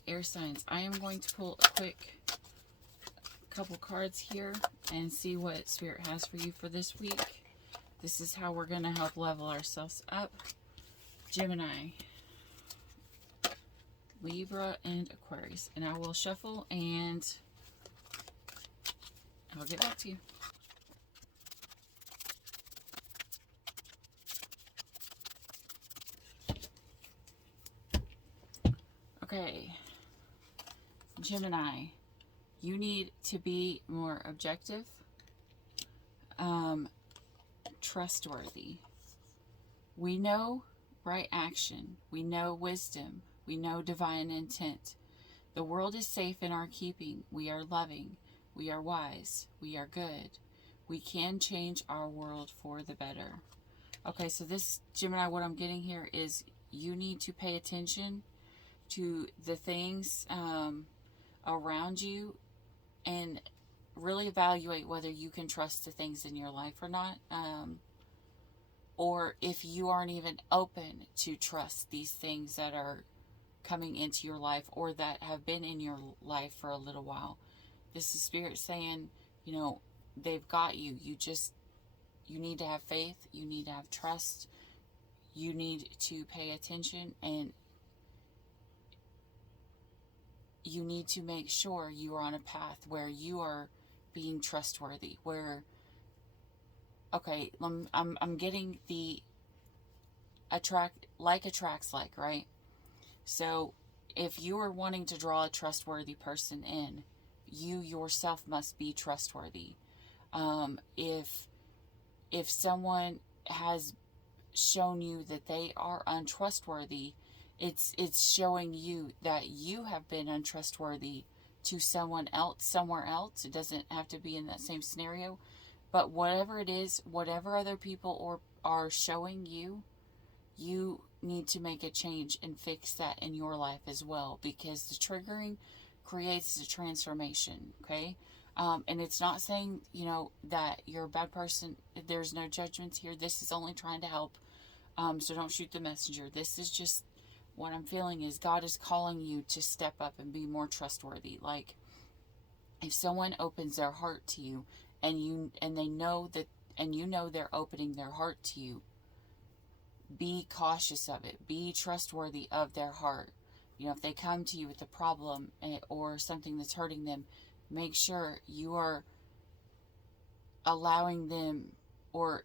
Okay, air signs. I am going to pull a quick couple cards here and see what Spirit has for you for this week. This is how we're going to help level ourselves up. Gemini, Libra, and Aquarius. And I will shuffle and I'll get back to you. Okay, Gemini, you need to be more objective, trustworthy. We know right action. We know wisdom. We know divine intent. The world is safe in our keeping. We are loving. We are wise. We are good. We can change our world for the better. Okay, so this, Gemini, what I'm getting here is you need to pay attention to the things around you and really evaluate whether you can trust the things in your life or not, or if you aren't even open to trust these things that are coming into your life or that have been in your life for a little while. This is Spirit saying, you know, they've got you. You need to have faith. You need to have trust. You need to pay attention, and you need to make sure you are on a path where you are being trustworthy, where, okay, I'm getting the like attracts like, right? So if you are wanting to draw a trustworthy person in, you yourself must be trustworthy. If someone has shown you that they are untrustworthy, it's showing you that you have been untrustworthy to someone else somewhere else. It doesn't have to be in that same scenario, but whatever it is, whatever other people are showing you, you need to make a change and fix that in your life as well, because the triggering creates the transformation. Okay. And it's not saying, you know, that you're a bad person. There's no judgments here. This is only trying to help. So don't shoot the messenger. This is just what I'm feeling is God is calling you to step up and be more trustworthy. Like, if someone opens their heart to you and they know that, and you know they're opening their heart to you, be cautious of it. Be trustworthy of their heart. You know, if they come to you with a problem or something that's hurting them, make sure you are allowing them or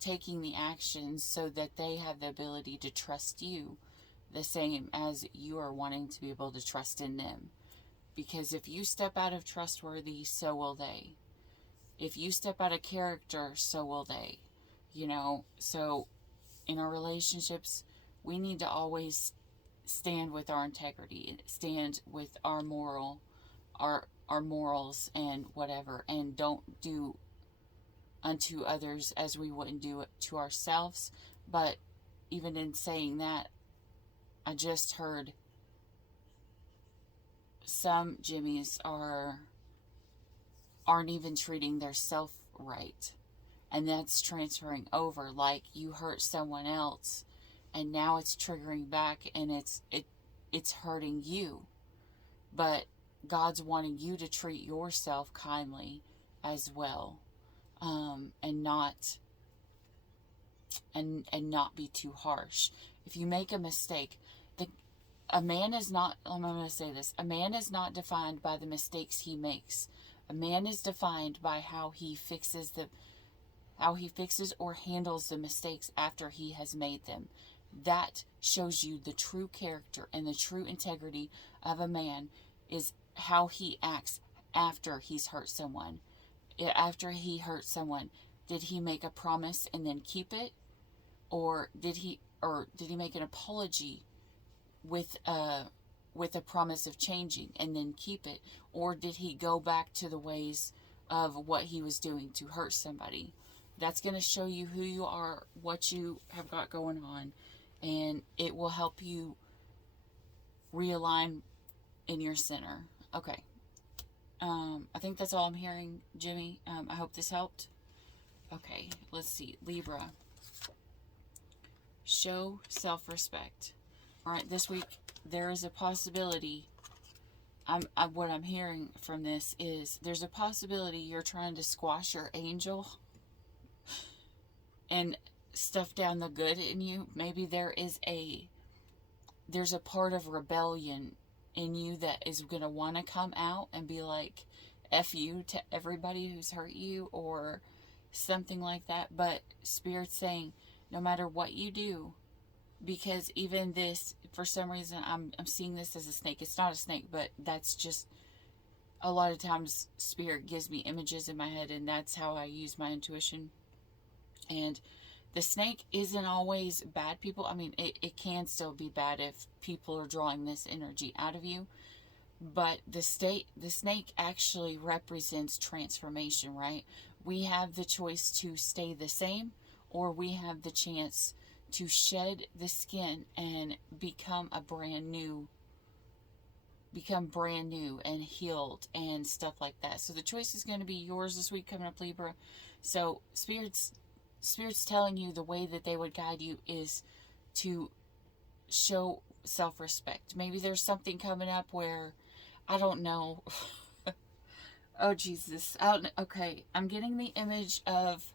taking the actions so that they have the ability to trust you the same as you are wanting to be able to trust in them. Because if you step out of trustworthy, so will they. If you step out of character, so will they. You know, so in our relationships, we need to always stand with our integrity, stand with our morals and whatever, and don't do unto others as we wouldn't do it to ourselves. But even in saying that, I just heard some Jimmies aren't even treating their self right, and that's transferring over. Like, you hurt someone else and now it's triggering back, and it's hurting you, but God's wanting you to treat yourself kindly as well, and not be too harsh. If you make a mistake, a man is not, I'm going to say this, a man is not defined by the mistakes he makes. A man is defined by how he fixes or handles the mistakes after he has made them. That shows you the true character and the true integrity of a man, is how he acts after he's hurt someone. After he hurt someone, did he make a promise and then keep it? Or did he make an apology with a promise of changing and then keep it? Or did he go back to the ways of what he was doing to hurt somebody? That's going to show you who you are, what you have got going on, and it will help you realign in your center. Okay. I think that's all I'm hearing, Jimmy. I hope this helped. Okay, let's see. Libra. Show self-respect. All right, this week there is a possibility what I'm hearing from this is there's a possibility you're trying to squash your angel and stuff down the good in you. Maybe there's a part of rebellion in you that is going to want to come out and be like, F you to everybody who's hurt you or something like that. But Spirit's saying, no matter what you do, because even this, for some reason, I'm seeing this as a snake. It's not a snake, but that's just, a lot of times Spirit gives me images in my head, and that's how I use my intuition. And the snake isn't always bad people. I mean, it can still be bad if people are drawing this energy out of you. But the snake actually represents transformation, right? We have the choice to stay the same, or we have the chance to shed the skin and become brand new and healed and stuff like that. So the choice is going to be yours this week coming up, Libra. So Spirit's telling you the way that they would guide you is to show self-respect. Maybe there's something coming up where, I don't know. Oh, Jesus. Okay, I'm getting the image of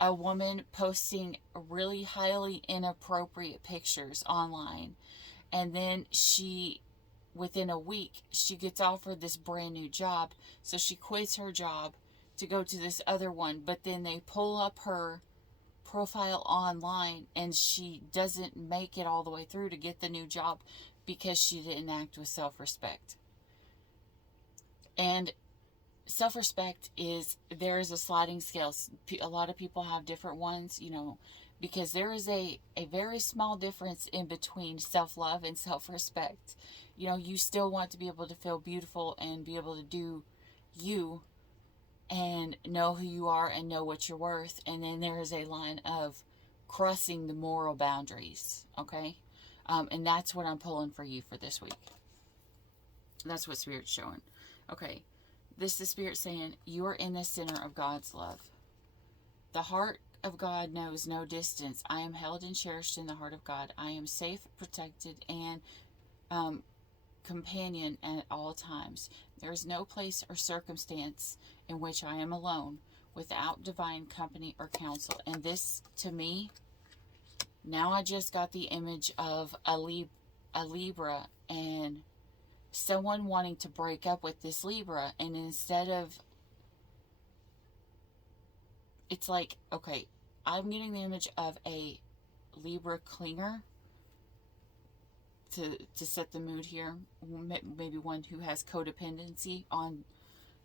a woman posting really highly inappropriate pictures online. And then within a week, she gets offered this brand new job. So she quits her job to go to this other one. But then they pull up her profile online and she doesn't make it all the way through to get the new job because she didn't act with self-respect. And self-respect there is a sliding scale. A lot of people have different ones, because there is a very small difference in between self-love and self-respect. You still want to be able to feel beautiful and be able to do you and know who you are and know what you're worth. And then there is a line of crossing the moral boundaries, okay? And that's what I'm pulling for you for this week. That's what Spirit's showing. Okay, this is Spirit saying, you are in the center of God's love. The heart of God knows no distance. I am held and cherished in the heart of God. I am safe, protected, and companion at all times. There is no place or circumstance in which I am alone without divine company or counsel. And this, to me, now I just got the image of a Libra and someone wanting to break up with this Libra, and instead of, it's like, okay, I'm getting the image of a Libra clinger to set the mood here. Maybe one who has codependency on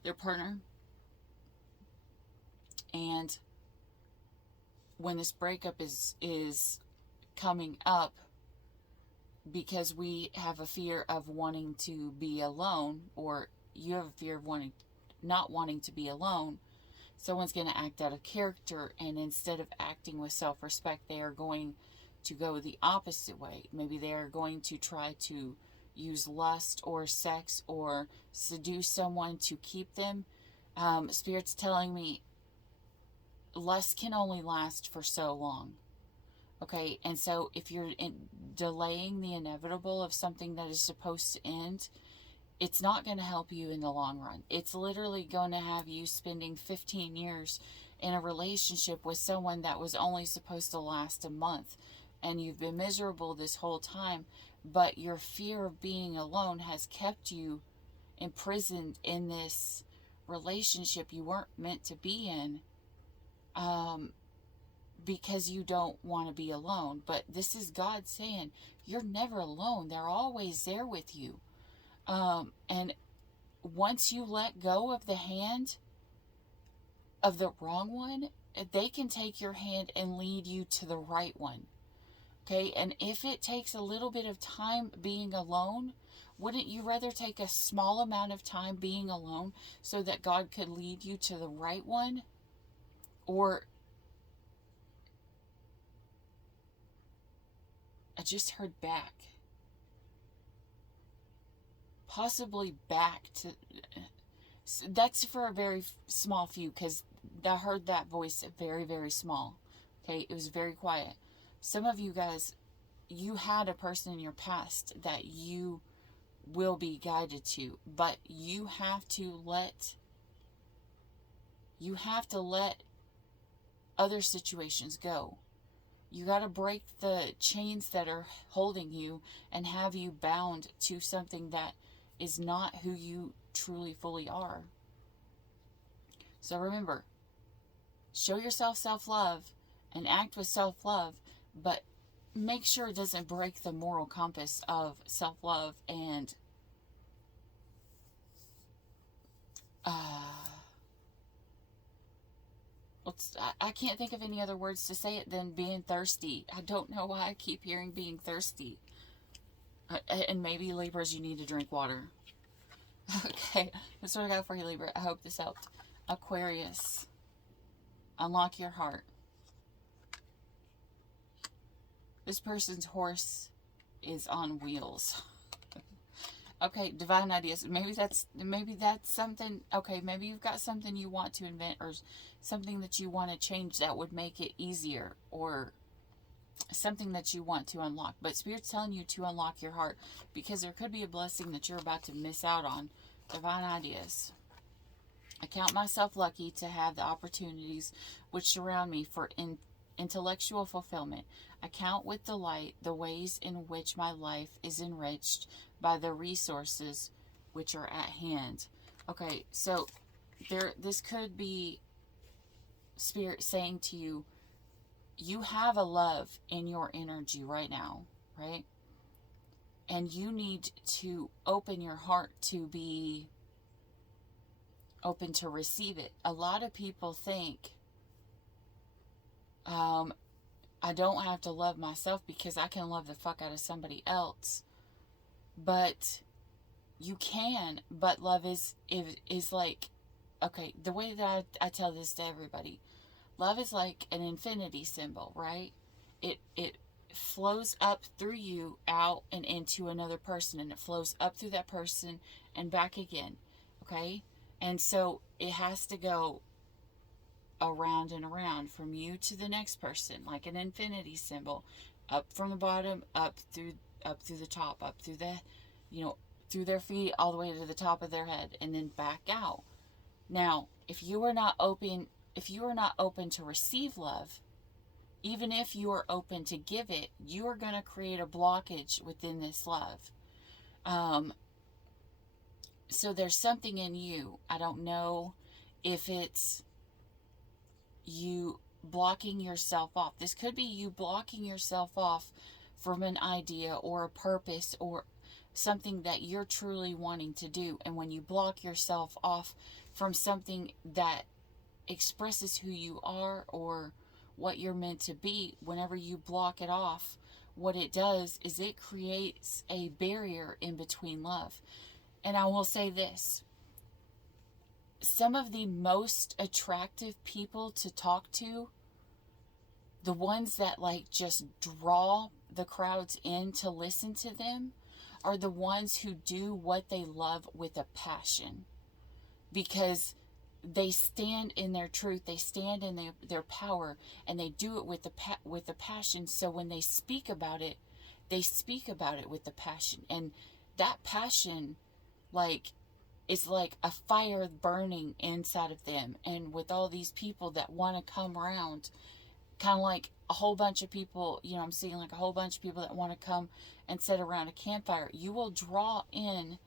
their partner. And when this breakup is coming up, because we have a fear of wanting to be alone, or you have a fear of not wanting to be alone, someone's going to act out of character, and instead of acting with self-respect, they are going to go the opposite way. Maybe they are going to try to use lust or sex or seduce someone to keep them. Spirit's telling me lust can only last for so long. Okay, and so if you're delaying the inevitable of something that is supposed to end, it's not going to help you in the long run. It's literally going to have you spending 15 years in a relationship with someone that was only supposed to last a month, and you've been miserable this whole time, but your fear of being alone has kept you imprisoned in this relationship you weren't meant to be in. Because you don't want to be alone. But this is God saying, you're never alone. They're always there with you. And once you let go of the hand of the wrong one, they can take your hand and lead you to the right one. Okay? And if it takes a little bit of time being alone, wouldn't you rather take a small amount of time being alone so that God could lead you to the right one? Or, I just heard back. Possibly back to... That's for a very small few, because I heard that voice very, very small. Okay, it was very quiet. Some of you guys, you had a person in your past that you will be guided to. But you have to let other situations go. You got to break the chains that are holding you and have you bound to something that is not who you truly fully are. So remember, show yourself self-love and act with self-love, but make sure it doesn't break the moral compass of self-love and I can't think of any other words to say it than being thirsty. I don't know why I keep hearing being thirsty. And maybe, Libras, you need to drink water. Okay, that's what I got for you, Libra. I hope this helped. Aquarius, unlock your heart. This person's horse is on wheels. Okay, divine ideas. Maybe that's something. Okay, maybe you've got something you want to invent or something that you want to change that would make it easier, or something that you want to unlock. But Spirit's telling you to unlock your heart because there could be a blessing that you're about to miss out on. Divine ideas. I count myself lucky to have the opportunities which surround me for intellectual fulfillment. I count with delight the ways in which my life is enriched by the resources which are at hand. Okay, so this could be Spirit saying to you, you have a love in your energy right now, right? And you need to open your heart to be open to receive it. A lot of people think, I don't have to love myself because I can love the fuck out of somebody else. But you can, but love is like, okay, the way that I tell this to everybody, love is like an infinity symbol, right? It flows up through you, out and into another person, and it flows up through that person and back again, okay? And so it has to go around and around from you to the next person, like an infinity symbol, up from the bottom, up through the top, up through the, through their feet all the way to the top of their head, and then back out. Now, if you are not open to receive love, even if you are open to give it, you are going to create a blockage within this love. So there's something in you. I don't know if it's you blocking yourself off. This could be you blocking yourself off from an idea or a purpose or something that you're truly wanting to do. And when you block yourself off from something that expresses who you are or what you're meant to be, whenever you block it off, what it does is it creates a barrier in between love. And I will say this, some of the most attractive people to talk to, the ones that like just draw the crowds in to listen to them, are the ones who do what they love with a passion, because they stand in their truth, they stand in their power, and they do it with the passion. So when they speak about it with the passion, and that passion, like, it's like a fire burning inside of them. And with all these people that want to come around, kind of like a whole bunch of people, I'm seeing like a whole bunch of people that want to come and sit around a campfire, you will draw in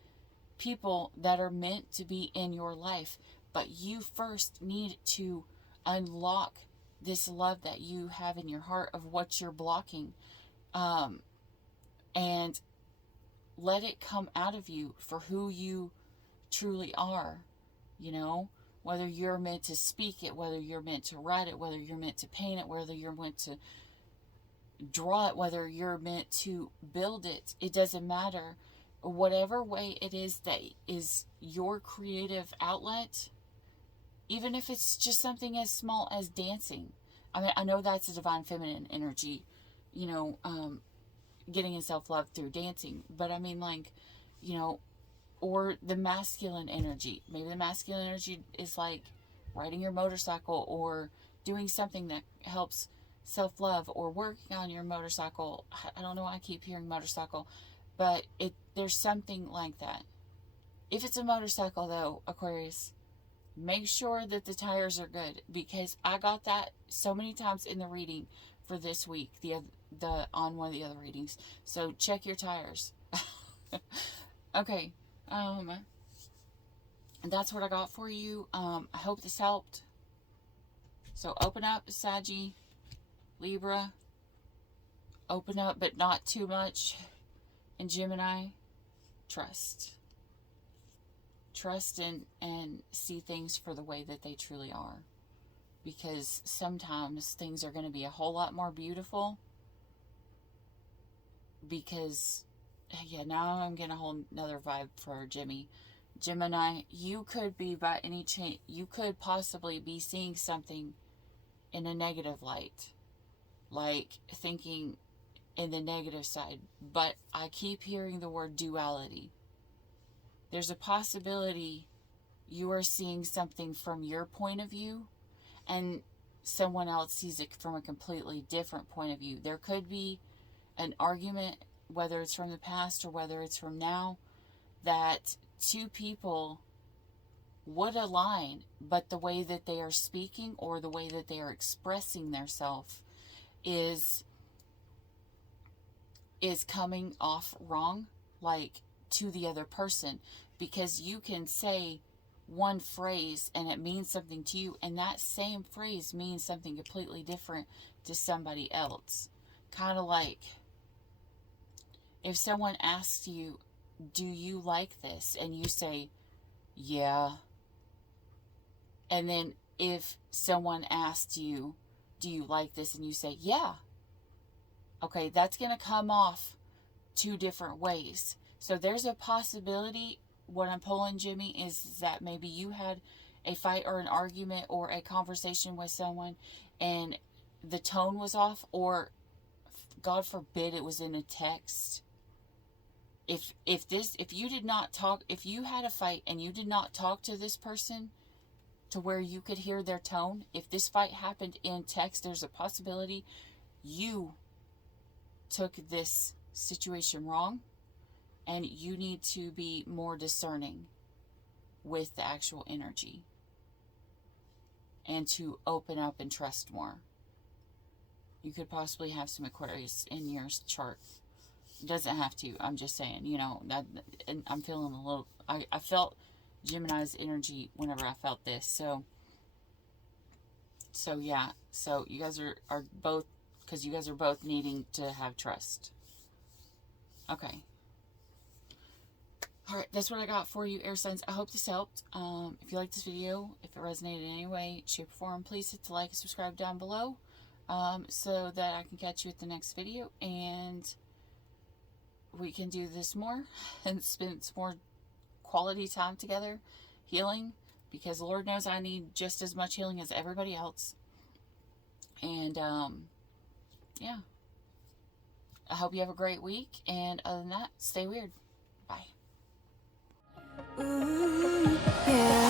people that are meant to be in your life. But you first need to unlock this love that you have in your heart of what you're blocking, and let it come out of you for who you truly are. Whether you're meant to speak it, whether you're meant to write it, whether you're meant to paint it, whether you're meant to draw it, whether you're meant to build it, it doesn't matter. Whatever way it is that is your creative outlet, even if it's just something as small as dancing. I mean, I know that's a divine feminine energy, getting in self-love through dancing. But I mean, like, or the masculine energy. Maybe the masculine energy is like riding your motorcycle or doing something that helps self-love, or working on your motorcycle. I don't know why I keep hearing motorcycle. But there's something like that. If it's a motorcycle, though, Aquarius, make sure that the tires are good, because I got that so many times in the reading for this week, the on one of the other readings. So check your tires. Okay, that's what I got for you. I hope this helped. So open up, Saggy, Libra. Open up, but not too much. And Gemini, trust. Trust and see things for the way that they truly are. Because sometimes things are going to be a whole lot more beautiful. Because, yeah, now I'm getting a whole another vibe for Gemini, you could be, by any chance, you could possibly be seeing something in a negative light. Like thinking in the negative side. But I keep hearing the word duality. There's a possibility you are seeing something from your point of view and someone else sees it from a completely different point of view. There could be an argument, whether it's from the past or whether it's from now, that two people would align, but the way that they are speaking or the way that they are expressing themselves is coming off wrong, like to the other person, because you can say one phrase and it means something to you, and that same phrase means something completely different to somebody else. Kind of like if someone asks you, do you like this? And you say, yeah. And then if someone asks you, do you like this? And you say, yeah. Okay, that's going to come off two different ways. So there's a possibility, what I'm pulling, Jimmy, is that maybe you had a fight or an argument or a conversation with someone and the tone was off, or God forbid it was in a text. If you did not talk, if you had a fight and you did not talk to this person to where you could hear their tone, if this fight happened in text, there's a possibility you took this situation wrong, and you need to be more discerning with the actual energy and to open up and trust more. You could possibly have some Aquarius in your chart. It doesn't have to. I'm just saying, that, and I'm feeling a little, I felt Gemini's energy whenever I felt this. So yeah. So you guys are both, because you guys are both needing to have trust. Okay. Alright, that's what I got for you, air signs. I hope this helped. If you like this video, if it resonated in any way, shape, or form, please hit the like and subscribe down below, so that I can catch you at the next video, and we can do this more and spend some more quality time together, healing, because Lord knows I need just as much healing as everybody else. And, yeah. I hope you have a great week, and other than that, stay weird. Bye. Ooh, yeah.